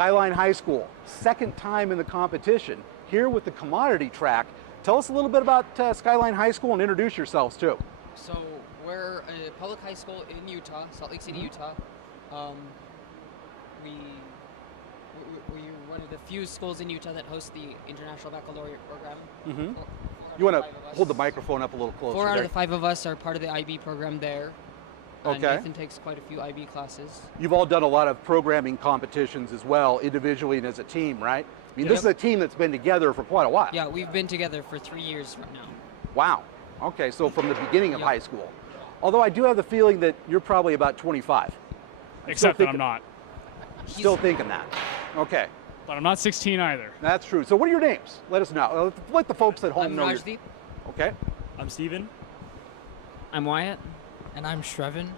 Skyline High School, second time in the competition, here with the commodity track. Tell us a little bit about Skyline High School and introduce yourselves too. So we're a public high school in Utah, Salt Lake City, Utah. We're one of the few schools in Utah that hosts the International Baccalaureate program. You want to hold the microphone up a little closer. 4 out of the 5 of us are part of the IB program there. Okay. Nathan takes quite a few IB classes. You've all done a lot of programming competitions as well, individually and as a team, right? I mean, this is a team that's been together for quite a while. Yeah, we've been together for 3 years right now. Wow. Okay, so from the beginning of high school. Although I do have the feeling that you're probably about 25. Except that I'm not. Still thinking that. Okay. But I'm not 16 either. That's true. So what are your names? Let us know. Let the folks at home know. I'm Rajdeep. Okay. I'm Steven. I'm Wyatt. And I'm Shrevin.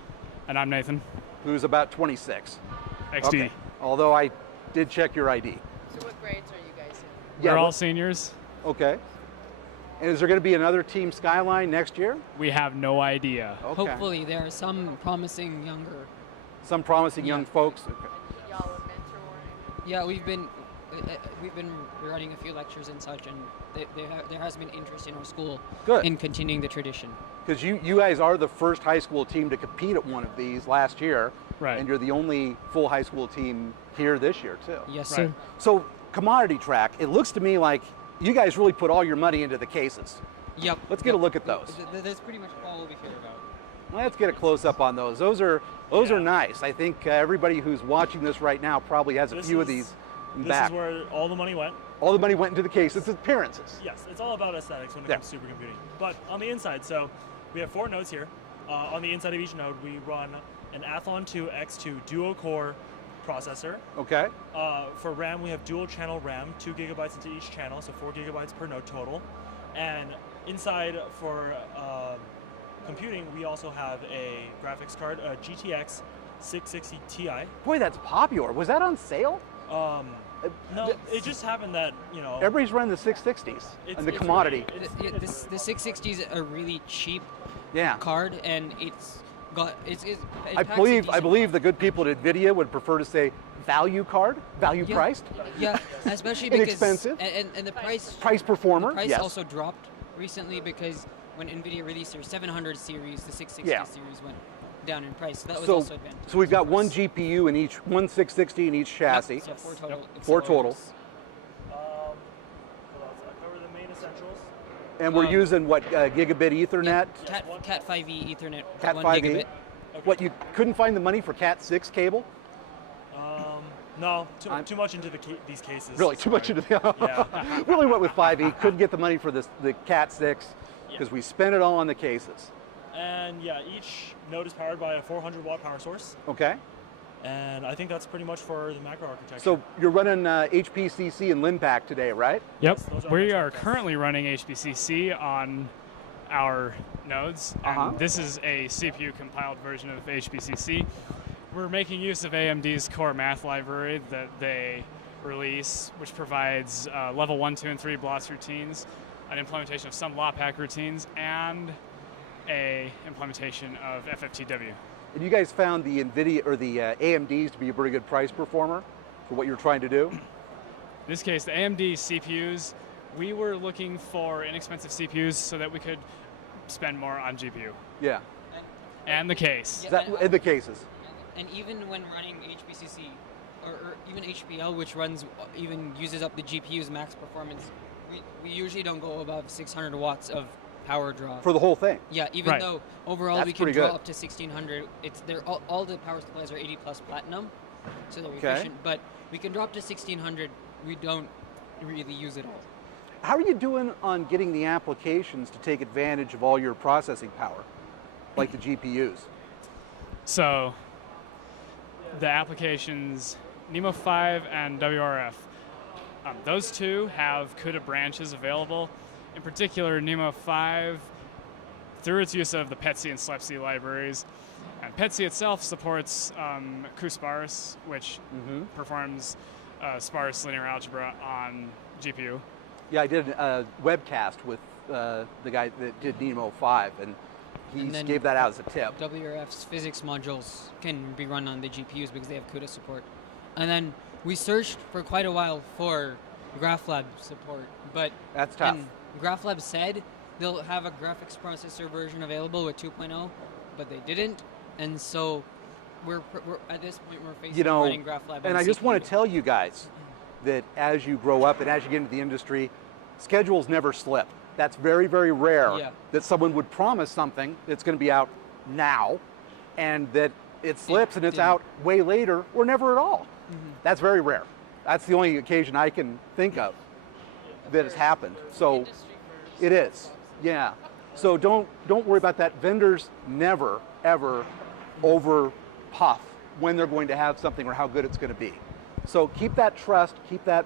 And I'm Nathan. Who's about 26. XD. Okay. Although I did check your ID. So what grades are you guys in? We're all seniors. Okay. And is there going to be another Team Skyline next year? We have no idea. Okay. Hopefully there are some promising younger. Some promising young folks. Okay. Y'all a mentor or anything? Yeah, we've been running a few lectures and such, and there has been interest in our school in continuing the tradition. Because you guys are the first high school team to compete at one of these last year, right? And you're the only full high school team here this year too. Yes, sir. So commodity track, it looks to me like you guys really put all your money into the cases. Yep. Let's get a look at those. That's pretty much all we care about. Let's get a close up on those. Those are nice. I think everybody who's watching this right now probably has a few of these in back. This is where all the money went. All the money went into the case. It's appearances. Yes, it's all about aesthetics when it comes to supercomputing. But on the inside, so we have 4 nodes here. On the inside of each node, we run an Athlon 2 X2 dual-core processor. Okay. For RAM, we have dual-channel RAM, 2 gigabytes into each channel, so 4 gigabytes per node total. And inside for computing, we also have a graphics card, a GTX 660 Ti. Boy, that's popular. Was that on sale? No, it just happened that, everybody's running the 660s and the commodity. The 660 is a really cheap card, and I believe the good people at NVIDIA would prefer to say value card, priced. Yeah, especially because inexpensive. And the price performer. The price also dropped recently because when NVIDIA released their 700 series, the 660 series went down in price. So that was also advantage. So we've got one GPU in each, one 660 in each chassis. Yep, so 4 total. Yep. 4 total. I cover the main essentials. And we're using what, gigabit Ethernet? Cat 5e Ethernet. Cat 1 5e. gigabit. Okay. What, you couldn't find the money for Cat 6 cable? No, too much into these cases. Really, too much into the. Really went with 5e. Couldn't get the money for the Cat 6 because we spent it all on the cases. And each node is powered by a 400-watt power source. Okay. And I think that's pretty much for the macro architecture. So you're running HPCC and LinPack today, right? Yep. We are currently running HPCC on our nodes. And this is a CPU-compiled version of HPCC. We're making use of AMD's core math library that they release, which provides level 1, 2, and 3 BLOS routines, an implementation of some LOPAC routines, and a implementation of FFTW. And you guys found the NVIDIA or the AMDs to be a pretty good price performer for what you're trying to do? In this case, the AMD CPUs, we were looking for inexpensive CPUs so that we could spend more on GPU. Yeah. And the case. In the cases. And even when running HPCC, or even HPL, which even uses up the GPU's max performance, we usually don't go above 600 watts of power draw. For the whole thing? Yeah, even though overall we can pretty draw good. up to 1600. All the power supplies are 80 plus platinum, so they're efficient, but we can drop to 1600. We don't really use it all. How are you doing on getting the applications to take advantage of all your processing power, like the GPUs? So the applications NeMo 5 and WRF, those two have CUDA branches available. In particular, NeMo 5, through its use of the PETC and SLEPC libraries, and PETC itself supports QSparse, which performs sparse linear algebra on GPU. Yeah, I did a webcast with the guy that did NeMo 5, and he gave that out as a tip. WRF's physics modules can be run on the GPUs because they have CUDA support. And then We searched for quite a while for GraphLab support, but That's tough. and GraphLab said they'll have a graphics processor version available with 2.0, but they didn't, and so we're at this point we're facing running GraphLab. And I just want to tell you guys that as you grow up and as you get into the industry, schedules never slip. That's very, very rare that someone would promise something that's going to be out now and that it slips and it's out way later or never at all. That's very rare. That's the only occasion I can think of that has happened. So it is, yeah. So don't worry about that. Vendors never, ever over puff when they're going to have something or how good it's going to be. So keep that trust, keep that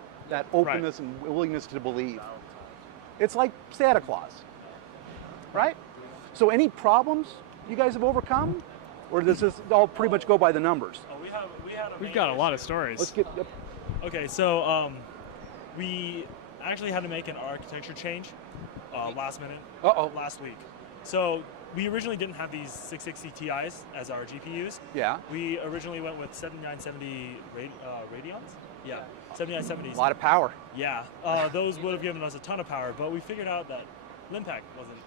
openness and willingness to believe. It's like Santa Claus, right? So any problems you guys have overcome? Or does this all pretty much go by the numbers? Oh, We've got a lot of stories. Let's get, Okay, so we actually had to make an architecture change last minute, last week. So we originally didn't have these 660 Ti's as our GPUs. Yeah. We originally went with 7970 Radeons. Yeah, 7970s. A lot of power. Yeah, those would have given us a ton of power, but we figured out that Linpack wasn't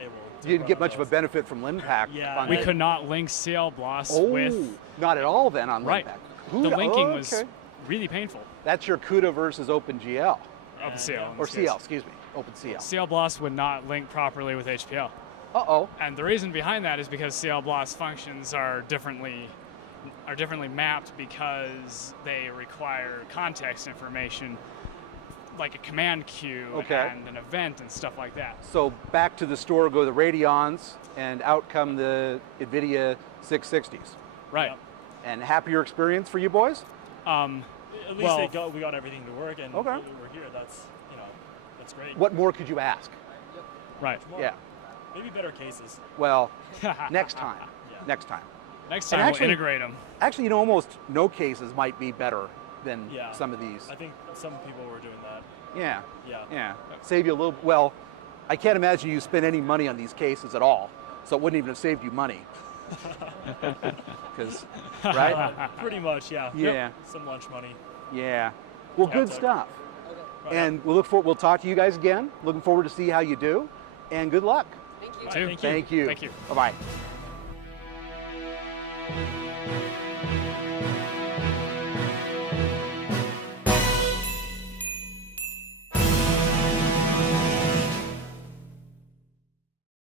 able to You didn't get run much of a those. benefit from Linpack. Yeah. on We that. could not link CL BLOS Oh, with not at all then on right. Linpack. The linking was okay. really painful. That's your CUDA versus OpenGL. OpenCL. in Or this case. CL, excuse me. OpenCL. CL BLOS would not link properly with HPL. Uh-oh. And the reason behind that is because CL BLOS functions are differently mapped because they require context information like a command queue and an event and stuff like that. So back to the store go the Radeons and out come the NVIDIA 660s. Right. And happier experience for you boys? At least well, we got everything to work, and Okay. we're here. That's that's great. What more could you ask? Right. More. Yeah. Maybe better cases. Well, next time. Yeah. Next time. Next And time actually- we'll integrate them. Actually, almost no cases might be better than Yeah. some of these. I think some people were doing that. Yeah. Yeah. Yeah. Save you a little. Well, I can't imagine you spend any money on these cases at all, so it wouldn't even have saved you money. Because, right? Pretty much, yeah. Yeah. Yep. Some lunch money. Yeah. Well, good so- stuff. Right. And we'll talk to you guys again. Looking forward to see how you do, and good luck. Thank you. Too. Thank you. Thank you. Thank you. Bye bye.